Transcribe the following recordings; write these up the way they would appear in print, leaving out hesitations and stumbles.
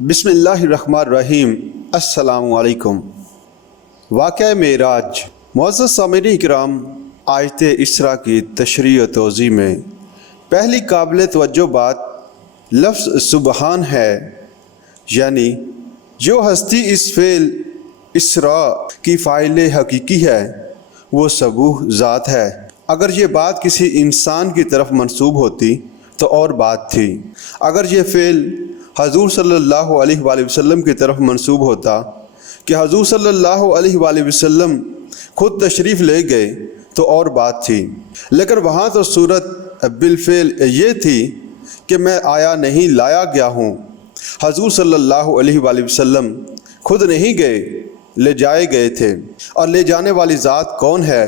بسم اللہ الرحمن الرحیم۔ السلام علیکم۔ واقعہ معراج۔ معزز سامعین اکرام، آیت اسراء کی تشریح و توضیح میں پہلی قابل توجہ بات لفظ سبحان ہے، یعنی جو ہستی اس فعل اسراء کی فاعل حقیقی ہے وہ سبوح ذات ہے۔ اگر یہ بات کسی انسان کی طرف منسوب ہوتی تو اور بات تھی۔ اگر یہ فعل حضور صلی اللہ علیہ وآلہ وسلم کی طرف منسوب ہوتا کہ حضور صلی اللہ علیہ وآلہ وسلم خود تشریف لے گئے تو اور بات تھی، لیکن وہاں تو صورت بالفعل یہ تھی کہ میں آیا نہیں لایا گیا ہوں۔ حضور صلی اللہ علیہ وآلہ وسلم خود نہیں گئے، لے جائے گئے تھے۔ اور لے جانے والی ذات کون ہے؟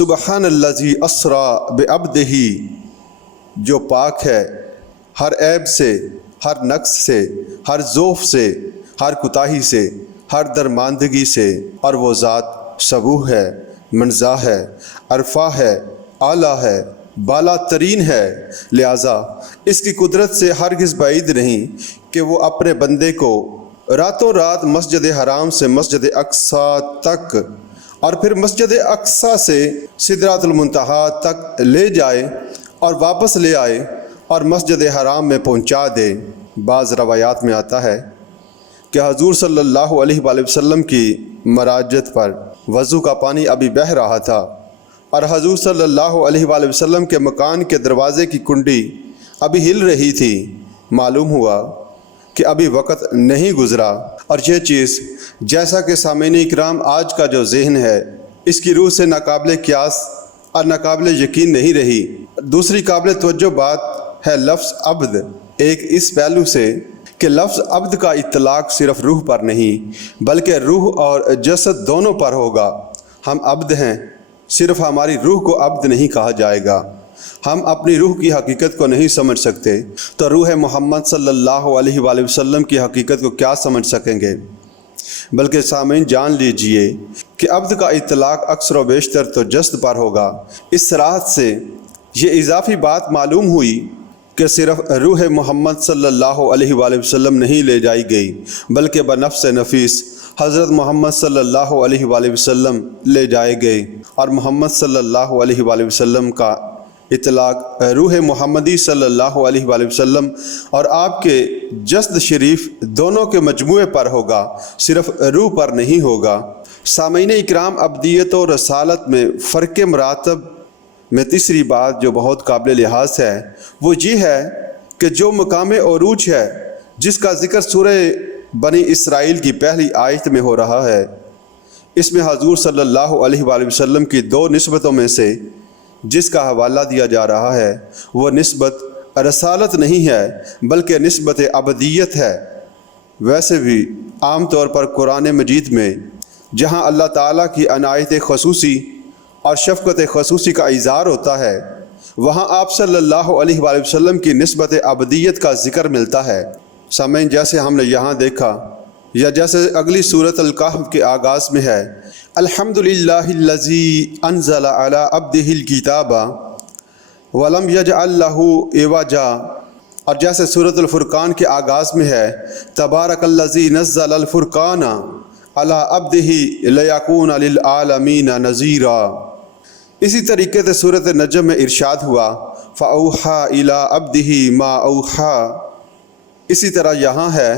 سبحان الذی اسریٰ بعبدہ، جو پاک ہے ہر عیب سے، ہر نقص سے، ہر ضعف سے، ہر کوتاہی سے، ہر درماندگی سے، اور وہ ذات سبوح ہے، منزہ ہے، عرفہ ہے، اعلیٰ ہے، بالا ترین ہے۔ لہٰذا اس کی قدرت سے ہرگز بعید نہیں کہ وہ اپنے بندے کو راتوں رات مسجد حرام سے مسجد اقصیٰ تک اور پھر مسجد اقصیٰ سے سدرۃ المنتہا تک لے جائے اور واپس لے آئے اور مسجد حرام میں پہنچا دے۔ بعض روایات میں آتا ہے کہ حضور صلی اللہ علیہ وآلہ وسلم کی مراجت پر وضو کا پانی ابھی بہہ رہا تھا اور حضور صلی اللہ علیہ وآلہ وسلم کے مکان کے دروازے کی کنڈی ابھی ہل رہی تھی۔ معلوم ہوا کہ ابھی وقت نہیں گزرا، اور یہ چیز جیسا کہ سامعین اکرام آج کا جو ذہن ہے اس کی روح سے ناقابل قیاس اور ناقابل یقین نہیں رہی۔ دوسری قابل توجہ بات ہے لفظ عبد، ایک اس پہلو سے کہ لفظ عبد کا اطلاق صرف روح پر نہیں بلکہ روح اور جسد دونوں پر ہوگا۔ ہم عبد ہیں، صرف ہماری روح کو عبد نہیں کہا جائے گا۔ ہم اپنی روح کی حقیقت کو نہیں سمجھ سکتے تو روح محمد صلی اللہ علیہ وآلہ وسلم کی حقیقت کو کیا سمجھ سکیں گے؟ بلکہ سامعین جان لیجئے کہ عبد کا اطلاق اکثر و بیشتر تو جسد پر ہوگا۔ اس صراحت سے یہ اضافی بات معلوم ہوئی کہ صرف روح محمد صلی اللہ علیہ وآلہ وسلم نہیں لے جائی گئی بلکہ بنفس نفیس حضرت محمد صلی اللہ علیہ وآلہ وسلم لے جائے گئے، اور محمد صلی اللہ علیہ وآلہ وسلم کا اطلاق روح محمدی صلی اللہ علیہ وآلہ وسلم اور آپ کے جسد شریف دونوں کے مجموعے پر ہوگا، صرف روح پر نہیں ہوگا۔ سامعین اکرام، عبدیت و رسالت میں فرق مراتب میں تیسری بات جو بہت قابل لحاظ ہے وہ یہ ہے کہ جو مقام عروج ہے جس کا ذکر سورہ بنی اسرائیل کی پہلی آیت میں ہو رہا ہے، اس میں حضور صلی اللہ علیہ وآلہ وسلم کی دو نسبتوں میں سے جس کا حوالہ دیا جا رہا ہے وہ نسبت رسالت نہیں ہے بلکہ نسبت عبدیت ہے۔ ویسے بھی عام طور پر قرآن مجید میں جہاں اللہ تعالیٰ کی عنایت خصوصی اور شفقت خصوصی کا اظہار ہوتا ہے وہاں آپ صلی اللہ علیہ وآلہ وسلم کی نسبت عبدیت کا ذکر ملتا ہے۔ سامعین، جیسے ہم نے یہاں دیکھا یا جیسے اگلی سورۃ الکہف کے آغاز میں ہے، الحمدللہ الذی انزل علی عبدہ الکتاب ولم یجعل لہ عوجا، اور جیسے سورۃ الفرقان کے آغاز میں ہے، تبارک الذی نزل الفرقان علی عبدہ لیکون للعالمین نذیرا۔ اسی طریقے سے سورۃ نجم میں ارشاد ہوا، فَأَوْحَىٰ إِلَىٰ عَبْدِهِ مَا أَوْحَىٰ۔ اسی طرح یہاں ہے،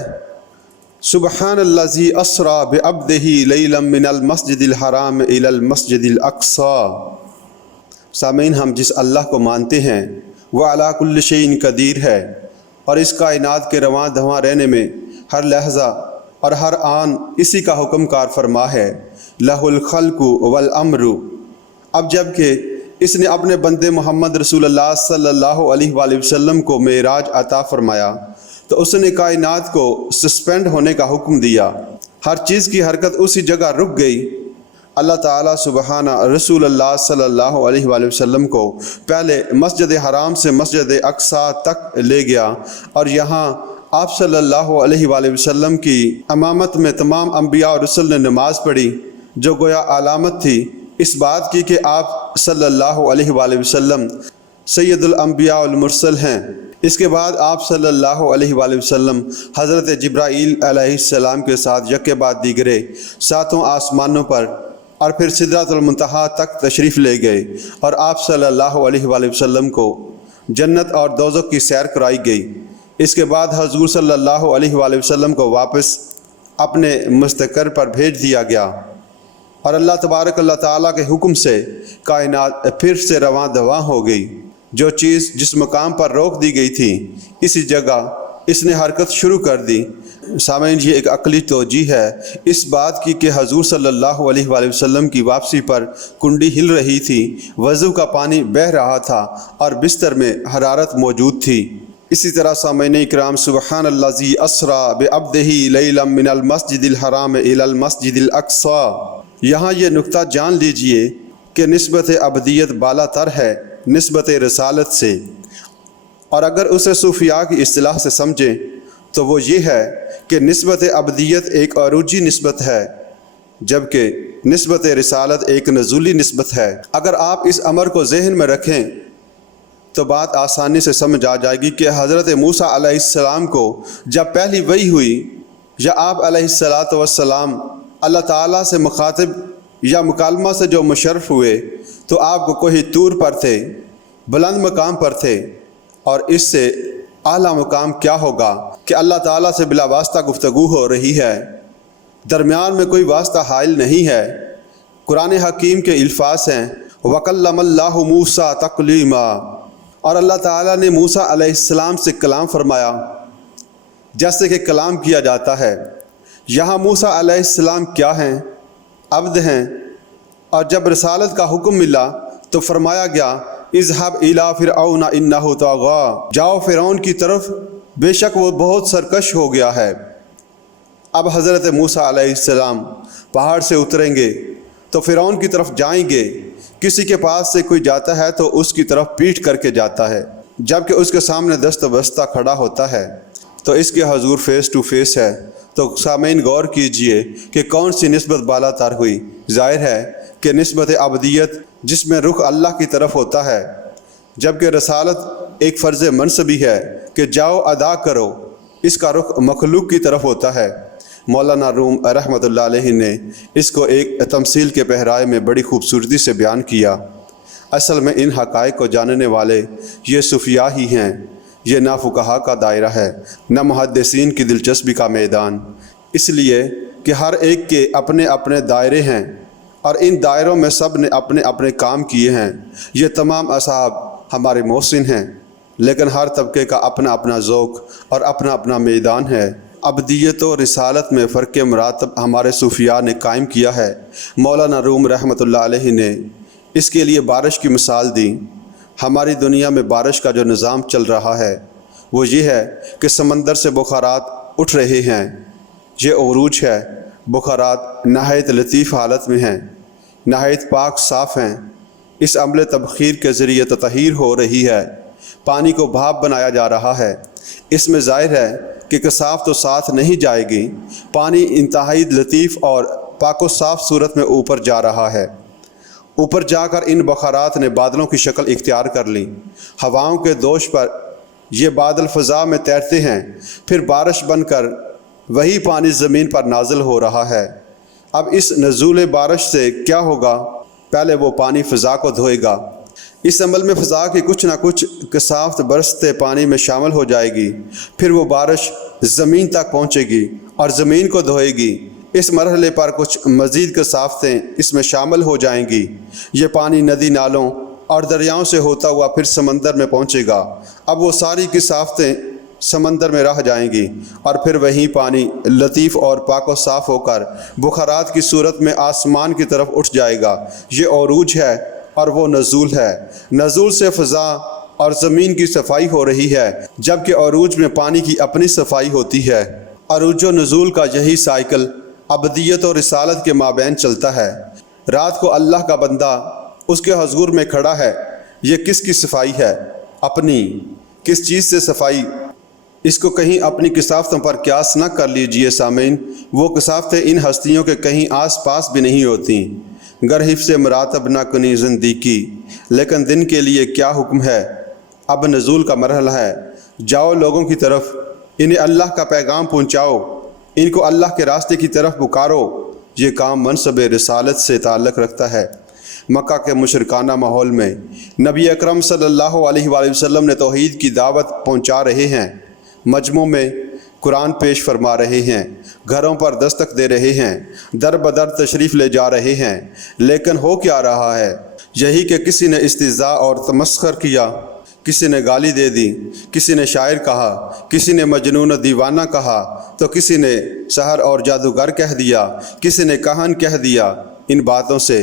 سبحان الذی اسریٰ بعبدہ لیلا من المسجد الحرام الی المسجد الاقصیٰ۔ سامعین، ہم جس اللہ کو مانتے ہیں وہ علی کل شیء قدیر ہے، اور اس کائنات کے رواں دواں رہنے میں ہر لحظہ اور ہر آن اسی کا حکم کار فرما ہے۔ لہ الخلق والامر۔ اب جب کہ اس نے اپنے بندے محمد رسول اللہ صلی اللہ علیہ وآلہ وسلم کو معراج عطا فرمایا تو اس نے کائنات کو سسپینڈ ہونے کا حکم دیا، ہر چیز کی حرکت اسی جگہ رک گئی۔ اللہ تعالیٰ سبحانہ رسول اللہ صلی اللہ علیہ وآلہ وسلم کو پہلے مسجد حرام سے مسجد اقصیٰ تک لے گیا، اور یہاں آپ صلی اللہ علیہ وآلہ وسلم کی امامت میں تمام انبیاء اور رسل نے نماز پڑھی، جو گویا علامت تھی اس بات کی کہ آپ صلی اللہ علیہ وآلہ وسلم سید الانبیاء والمرسل ہیں۔ اس کے بعد آپ صلی اللہ علیہ وآلہ وسلم حضرت جبرائیل علیہ السلام کے ساتھ یکے بعد دیگرے 7 آسمانوں پر اور پھر سدرۃ المنتہا تک تشریف لے گئے، اور آپ صلی اللہ علیہ وآلہ وسلم کو جنت اور دوزخ کی سیر کرائی گئی۔ اس کے بعد حضور صلی اللہ علیہ وآلہ وسلم کو واپس اپنے مستقر پر بھیج دیا گیا، اور اللہ تبارک اللہ تعالیٰ کے حکم سے کائنات پھر سے رواں دواں ہو گئی۔ جو چیز جس مقام پر روک دی گئی تھی اسی جگہ اس نے حرکت شروع کر دی۔ سامعین، یہ ایک عقلی توجیہ ہے اس بات کی کہ حضور صلی اللہ علیہ وآلہ وسلم کی واپسی پر کنڈی ہل رہی تھی، وضو کا پانی بہہ رہا تھا اور بستر میں حرارت موجود تھی۔ اسی طرح سامعین اکرام، سبحان الذی اسریٰ بعبدہ لیلا من المسجد الحرام الی المسجد الاقصی۔ یہاں یہ نقطہ جان لیجئے کہ نسبت ابدیت بالا تر ہے نسبت رسالت سے، اور اگر اسے صوفیاء کی اصطلاح سے سمجھیں تو وہ یہ ہے کہ نسبت ابدیت ایک عروجی نسبت ہے، جبکہ نسبت رسالت ایک نزولی نسبت ہے۔ اگر آپ اس امر کو ذہن میں رکھیں تو بات آسانی سے سمجھ آ جائے گی کہ حضرت موسیٰ علیہ السلام کو جب پہلی وحی ہوئی یا آپ علیہ السلام اللہ تعالیٰ سے مخاطب یا مکالمہ سے جو مشرف ہوئے تو آپ کو کوئی طور پر تھے، بلند مقام پر تھے، اور اس سے اعلیٰ مقام کیا ہوگا کہ اللہ تعالیٰ سے بلا واسطہ گفتگو ہو رہی ہے، درمیان میں کوئی واسطہ حائل نہیں ہے۔ قرآن حکیم کے الفاظ ہیں وَكَلَّمَ اللَّهُ مُوسَىٰ تَكْلِيمًا، اور اللہ تعالیٰ نے موسیٰ علیہ السلام سے کلام فرمایا جیسے کہ کلام کیا جاتا ہے۔ یہاں موسیٰ علیہ السلام کیا ہیں؟ عبد ہیں، اور جب رسالت کا حکم ملا تو فرمایا گیا اذهب الى فرعون انه طغى، جاؤ فرعون کی طرف، بے شک وہ بہت سرکش ہو گیا ہے۔ اب حضرت موسیٰ علیہ السلام پہاڑ سے اتریں گے تو فرعون کی طرف جائیں گے۔ کسی کے پاس سے کوئی جاتا ہے تو اس کی طرف پیٹھ کر کے جاتا ہے، جبکہ اس کے سامنے دست بستہ کھڑا ہوتا ہے تو اس کے حضور فیس ٹو فیس ہے۔ تو سامعین غور کیجئے کہ کون سی نسبت بالا تر ہوئی۔ ظاہر ہے کہ نسبت عبدیت جس میں رخ اللہ کی طرف ہوتا ہے، جبکہ رسالت ایک فرض منصبی ہے کہ جاؤ ادا کرو، اس کا رخ مخلوق کی طرف ہوتا ہے۔ مولانا روم رحمۃ اللہ علیہ نے اس کو ایک تمثیل کے پہرائے میں بڑی خوبصورتی سے بیان کیا۔ اصل میں ان حقائق کو جاننے والے یہ صوفیاء ہی ہیں، یہ نہ فقہا کا دائرہ ہے نہ محدثین کی دلچسپی کا میدان، اس لیے کہ ہر ایک کے اپنے اپنے دائرے ہیں اور ان دائروں میں سب نے اپنے اپنے کام کیے ہیں۔ یہ تمام اصحاب ہمارے محسن ہیں، لیکن ہر طبقے کا اپنا اپنا ذوق اور اپنا اپنا میدان ہے۔ ابدیت و رسالت میں فرق مراتب ہمارے صوفیاء نے قائم کیا ہے۔ مولانا روم رحمۃ اللہ علیہ نے اس کے لیے بارش کی مثال دی۔ ہماری دنیا میں بارش کا جو نظام چل رہا ہے وہ یہ ہے کہ سمندر سے بخارات اٹھ رہے ہیں، یہ عروج ہے۔ بخارات نہایت لطیف حالت میں ہیں، نہایت پاک صاف ہیں۔ اس عمل تبخیر کے ذریعے تطہیر ہو رہی ہے، پانی کو بھاپ بنایا جا رہا ہے۔ اس میں ظاہر ہے کہ کثافت تو ساتھ نہیں جائے گی، پانی انتہائی لطیف اور پاک و صاف صورت میں اوپر جا رہا ہے۔ اوپر جا کر ان بخارات نے بادلوں کی شکل اختیار کر لی، ہواؤں کے دوش پر یہ بادل فضا میں تیرتے ہیں، پھر بارش بن کر وہی پانی زمین پر نازل ہو رہا ہے۔ اب اس نزول بارش سے کیا ہوگا؟ پہلے وہ پانی فضا کو دھوئے گا، اس عمل میں فضا کی کچھ نہ کچھ کثافت برستے پانی میں شامل ہو جائے گی، پھر وہ بارش زمین تک پہنچے گی اور زمین کو دھوئے گی۔ اس مرحلے پر کچھ مزید کثافتیں اس میں شامل ہو جائیں گی۔ یہ پانی ندی نالوں اور دریاؤں سے ہوتا ہوا پھر سمندر میں پہنچے گا۔ اب وہ ساری کثافتیں سمندر میں رہ جائیں گی اور پھر وہی پانی لطیف اور پاک و صاف ہو کر بخارات کی صورت میں آسمان کی طرف اٹھ جائے گا۔ یہ عروج ہے اور وہ نزول ہے۔ نزول سے فضا اور زمین کی صفائی ہو رہی ہے، جبکہ عروج میں پانی کی اپنی صفائی ہوتی ہے۔ عروج و نزول کا یہی سائیکل ابدیت و رسالت کے مابین چلتا ہے۔ رات کو اللہ کا بندہ اس کے حضور میں کھڑا ہے، یہ کس کی صفائی ہے؟ اپنی۔ کس چیز سے صفائی؟ اس کو کہیں اپنی کثافتوں پر قیاس نہ کر لیجئے سامعین، وہ کثافتیں ان ہستیوں کے کہیں آس پاس بھی نہیں ہوتی۔ گر حفظ مراتب نہ کنی زندگی، لیکن دن کے لیے کیا حکم ہے؟ اب نزول کا مرحلہ ہے، جاؤ لوگوں کی طرف، انہیں اللہ کا پیغام پہنچاؤ، ان کو اللہ کے راستے کی طرف پکارو۔ یہ کام منصب رسالت سے تعلق رکھتا ہے۔ مکہ کے مشرکانہ ماحول میں نبی اکرم صلی اللہ علیہ وآلہ وسلم نے توحید کی دعوت پہنچا رہے ہیں، مجمع میں قرآن پیش فرما رہے ہیں، گھروں پر دستک دے رہے ہیں، در بدر تشریف لے جا رہے ہیں، لیکن ہو کیا رہا ہے؟ یہی کہ کسی نے استہزاء اور تمسخر کیا، کسی نے گالی دے دی، کسی نے شاعر کہا، کسی نے مجنون و دیوانہ کہا، تو کسی نے سحر اور جادوگر کہہ دیا، کسی نے کہن کہہ دیا۔ ان باتوں سے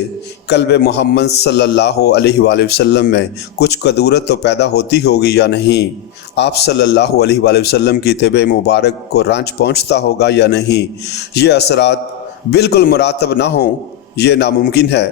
قلب محمد صلی اللہ علیہ وآلہ وسلم میں کچھ کدورت تو پیدا ہوتی ہوگی یا نہیں؟ آپ صلی اللہ علیہ وآلہ وسلم کی طب مبارک کو رنج پہنچتا ہوگا یا نہیں؟ یہ اثرات بالکل مراتب نہ ہوں، یہ ناممکن ہے۔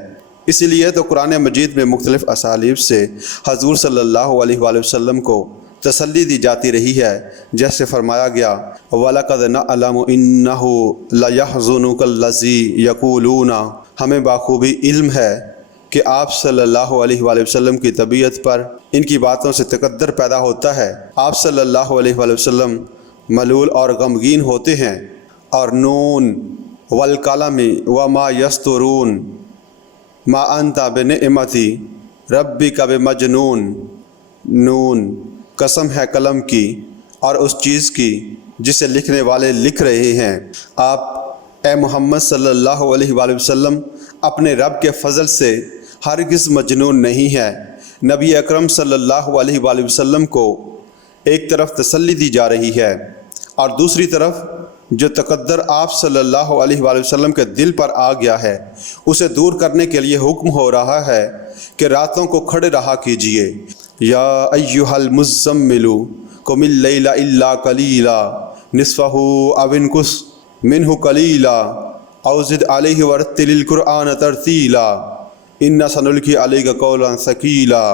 اسی لیے تو قرآن مجید میں مختلف اسالیب سے حضور صلی اللہ علیہ وآلہ وسلم کو تسلی دی جاتی رہی ہے، جیسے فرمایا گیا وَلَقَدْ نَعْلَمُ إِنَّهُ لَيَحْزُنُكَ الَّذِي يَقُولُونَ، ہمیں بخوبی علم ہے کہ آپ صلی اللہ علیہ وآلہ وسلم کی طبیعت پر ان کی باتوں سے تقدر پیدا ہوتا ہے۔ آپ صلی اللہ علیہ وآلہ وسلم ملول اور غمگین ہوتے ہیں۔ اور نون والقلم وما یسطرون ما انت بنعمتی ربک بمجنون، نون قسم ہے قلم کی اور اس چیز کی جسے لکھنے والے لکھ رہے ہیں۔ آپ اے محمد صلی اللہ علیہ وآلہ وسلم اپنے رب کے فضل سے ہرگز مجنون نہیں ہے۔ نبی اکرم صلی اللہ علیہ وآلہ وسلم کو ایک طرف تسلی دی جا رہی ہے اور دوسری طرف جو تقدر آپ صلی اللہ علیہ وآلہ وسلم کے دل پر آ گیا ہے اسے دور کرنے کے لیے حکم ہو رہا ہے کہ راتوں کو کھڑے رہا کیجئے۔ یا ایہا المزمل قم اللیل الا قلیلا نصفہ او انقص منہ قلیلا او زد علیہ ورتل القرآن ترتیلا انا سنلقی علیک قولا ثقیلا۔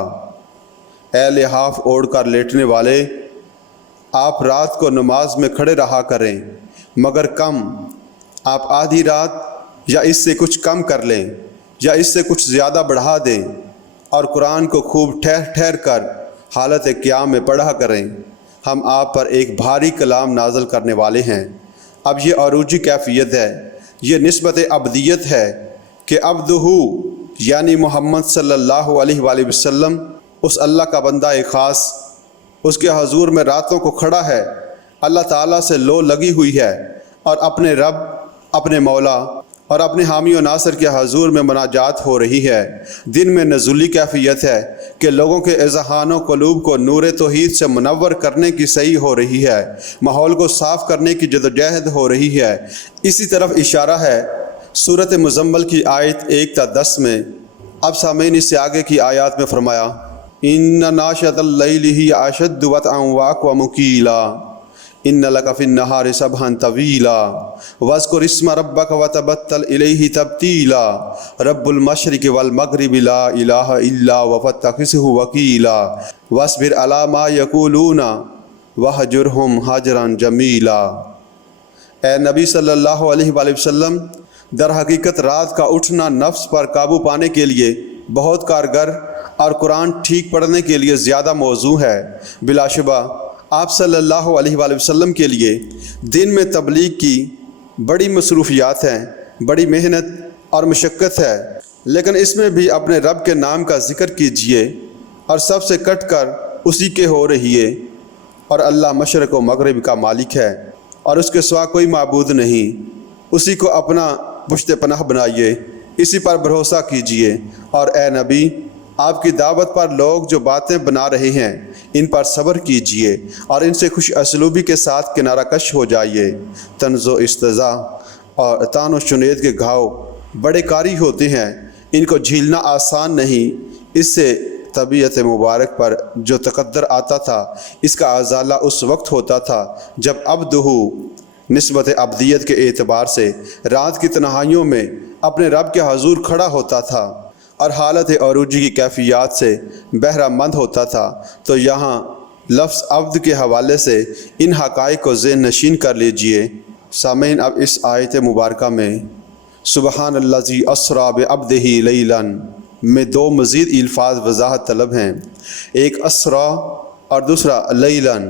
اے لحاف اوڑھ کر لیٹنے والے، آپ رات کو نماز میں کھڑے رہا کریں مگر کم، آپ آدھی رات یا اس سے کچھ کم کر لیں یا اس سے کچھ زیادہ بڑھا دیں، اور قرآن کو خوب ٹھہر ٹھہر کر حالت قیام میں پڑھا کریں۔ ہم آپ پر ایک بھاری کلام نازل کرنے والے ہیں۔ اب یہ عروجی کیفیت ہے، یہ نسبت عبدیت ہے کہ عبدہ یعنی محمد صلی اللہ علیہ وآلہ وسلم اس اللہ کا بندہ خاص اس کے حضور میں راتوں کو کھڑا ہے، اللہ تعالیٰ سے لو لگی ہوئی ہے اور اپنے رب، اپنے مولا اور اپنے حامی و ناصر کے حضور میں مناجات ہو رہی ہے۔ دن میں نزولی کیفیت ہے کہ لوگوں کے اذہان و قلوب کو نور توحید سے منور کرنے کی صحیح ہو رہی ہے، ماحول کو صاف کرنے کی جدوجہد ہو رہی ہے۔ اسی طرف اشارہ ہے سورۃ مزمل کی آیت 1 تا 10 میں۔ اب سامعین اس سے آگے کی آیات میں فرمایا ان ناشئۃ اللیل ہی اشد وطئا واقوم قیلا ان لک فی النہار سبحا طویلا واذکر اسم ربک وتبتل الیہ تبتیلا رب المشرق والمغرب لا الہ الا هو فاتخذہ وکیلا واصبر علی ما یقولون واہجرہم ہجرا جمیلا۔ اے نبی صلی اللہ علیہ وآلہ وسلم، در حقیقت رات کا اٹھنا نفس پر قابو پانے کے لیے بہت کارگر اور قرآن ٹھیک پڑھنے کے لیے زیادہ موزوں ہے۔ بلا شبہ آپ صلی اللہ علیہ وآلہ وسلم کے لیے دن میں تبلیغ کی بڑی مصروفیات ہیں، بڑی محنت اور مشقت ہے، لیکن اس میں بھی اپنے رب کے نام کا ذکر کیجئے اور سب سے کٹ کر اسی کے ہو رہیے۔ اور اللہ مشرق و مغرب کا مالک ہے اور اس کے سوا کوئی معبود نہیں، اسی کو اپنا پشت پناہ بنائیے، اسی پر بھروسہ کیجئے۔ اور اے نبی، آپ کی دعوت پر لوگ جو باتیں بنا رہے ہیں ان پر صبر کیجئے اور ان سے خوش اسلوبی کے ساتھ کنارہ کش ہو جائیے۔ طنز و استہزاء اور طعن و شنید کے گھاؤ بڑے کاری ہوتے ہیں، ان کو جھیلنا آسان نہیں۔ اس سے طبیعت مبارک پر جو تقدر آتا تھا اس کا ازالہ اس وقت ہوتا تھا جب عبدہ نسبت عبدیت کے اعتبار سے رات کی تنہائیوں میں اپنے رب کے حضور کھڑا ہوتا تھا اور حالت عروجی کی کیفیات سے بہرہ مند ہوتا تھا۔ تو یہاں لفظ عبد کے حوالے سے ان حقائق کو ذہن نشین کر لیجئے۔ سامعین، اب اس آیت مبارکہ میں سبحان الذی اسریٰ بعبدہ لیلا میں دو مزید الفاظ وضاحت طلب ہیں۔ ایک اسریٰ اور دوسرا لیلن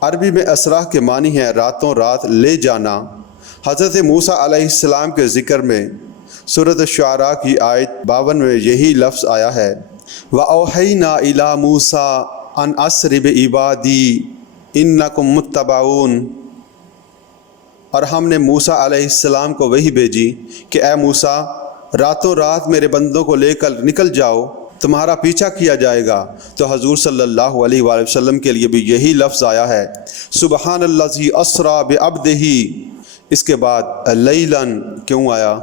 عربی میں اسرا کے معنی ہے راتوں رات لے جانا۔ حضرت موسیٰ علیہ السلام کے ذکر میں سورۃ الشعراء کی آیت 52 میں یہی لفظ آیا ہے، وَأَوْحَيْنَا إِلَىٰ مُوسَىٰ أَنْ أَسْرِ بِعِبَادِي إِنَّكُمْ مُتَّبَعُونَ، اور ہم نے موسیٰ علیہ السلام کو وحی بھیجی کہ اے موسیٰ راتوں رات میرے بندوں کو لے کر نکل جاؤ، تمہارا پیچھا کیا جائے گا۔ تو حضور صلی اللہ علیہ وآلہ وسلم کے لیے بھی یہی لفظ آیا ہے، سبحان الذی اسریٰ بعبدہ۔ اس کے بعد لیلاً کیوں آیا؟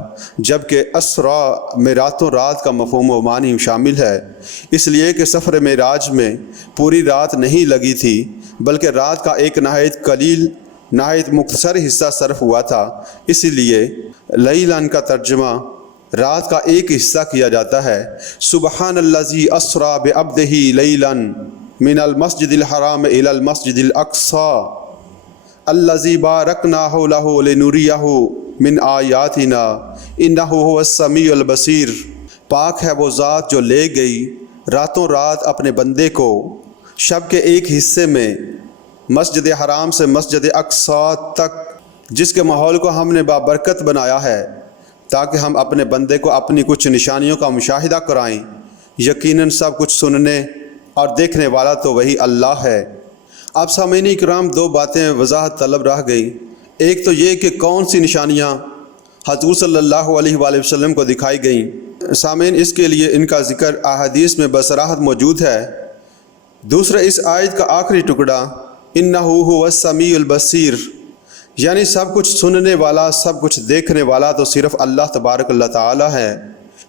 جبکہ اسریٰ میں راتوں رات کا مفہوم و معنی شامل ہے، اس لیے کہ سفر معراج میں پوری رات نہیں لگی تھی، بلکہ رات کا ایک نہایت قلیل نہایت مختصر حصہ صرف ہوا تھا، اسی لیے لیلاً کا ترجمہ رات کا ایک حصہ کیا جاتا ہے۔ سبحان الذی اسریٰ بعبدہ لیلاً من المسجد الحرام الی المسجد الاقصی الذی بارکنا حولہ لنریہ من آیاتنا انہ هو السمیع البصیر۔ پاک ہے وہ ذات جو لے گئی راتوں رات اپنے بندے کو شب کے ایک حصے میں مسجد حرام سے مسجد اقصی تک، جس کے ماحول کو ہم نے بابرکت بنایا ہے تاکہ ہم اپنے بندے کو اپنی کچھ نشانیوں کا مشاہدہ کرائیں۔ یقیناً سب کچھ سننے اور دیکھنے والا تو وہی اللہ ہے۔ اب سامعین اکرام دو باتیں وضاحت طلب رہ گئی، ایک تو یہ کہ کون سی نشانیاں حضور صلی اللہ علیہ وآلہ وسلم کو دکھائی گئیں۔ سامعین اس کے لیے ان کا ذکر احادیث میں بصراحت موجود ہے۔ دوسرا اس آیت کا آخری ٹکڑا انہ هو السمیع البصیر، یعنی سب کچھ سننے والا سب کچھ دیکھنے والا تو صرف اللہ تبارک اللہ تعالی ہے۔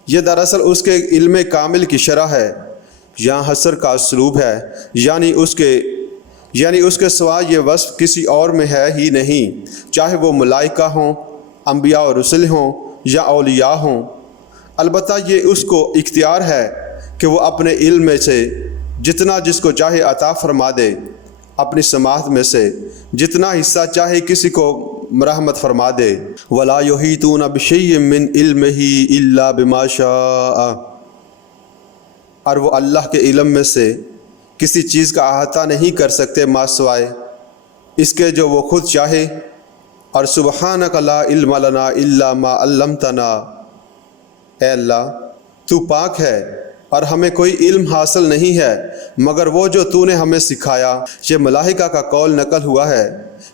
یہ دراصل اس کے علم کامل کی شرح ہے۔ یہاں حصر کا اسلوب ہے، یعنی اس کے سوا یہ وصف کسی اور میں ہے ہی نہیں، چاہے وہ ملائکہ ہوں، انبیاء و رسل ہوں یا اولیاء ہوں۔ البتہ یہ اس کو اختیار ہے کہ وہ اپنے علم میں سے جتنا جس کو چاہے عطا فرما دے، اپنی سماعت میں سے جتنا حصہ چاہے کسی کو مرحمت فرما دے۔ وَلَا يُحِيطُونَ بِشَيْءٍ مِّنْ عِلْمِهِ إِلَّا بِمَا شَاءَ، اور وہ اللہ کے علم میں سے کسی چیز کا احاطہ نہیں کر سکتے ما سوائے اس کے جو وہ خود چاہے۔ اور سبحانک لا علم لنا الا ما علمتنا، اے اللہ تو پاک ہے اور ہمیں کوئی علم حاصل نہیں ہے مگر وہ جو تو نے ہمیں سکھایا۔ یہ ملائکہ کا قول نقل ہوا ہے،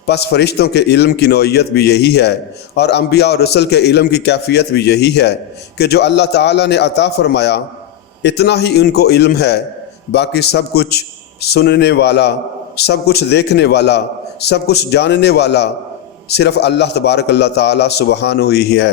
پس فرشتوں کے علم کی نوعیت بھی یہی ہے، اور انبیاء اور رسل کے علم کی کیفیت بھی یہی ہے کہ جو اللہ تعالیٰ نے عطا فرمایا اتنا ہی ان کو علم ہے، باقی سب کچھ سننے والا سب کچھ دیکھنے والا سب کچھ جاننے والا صرف اللہ تبارک اللہ تعالیٰ سبحانہ ہی ہے۔